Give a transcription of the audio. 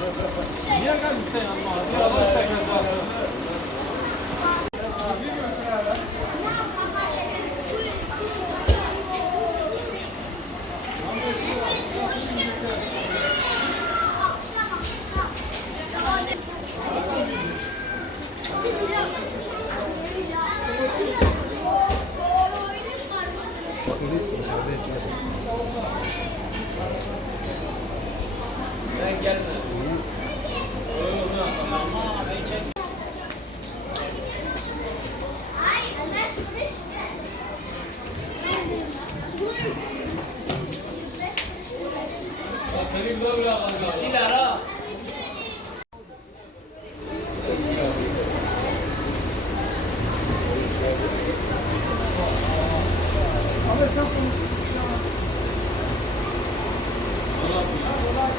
Niye geldin sen ama? Niye Allah şeker var? Polis müsaade etmez. Sen gelme. Ama ben çek. Seni böyle alacağım. İlara. Ama sen konuşuyorsun şu an. Dolar.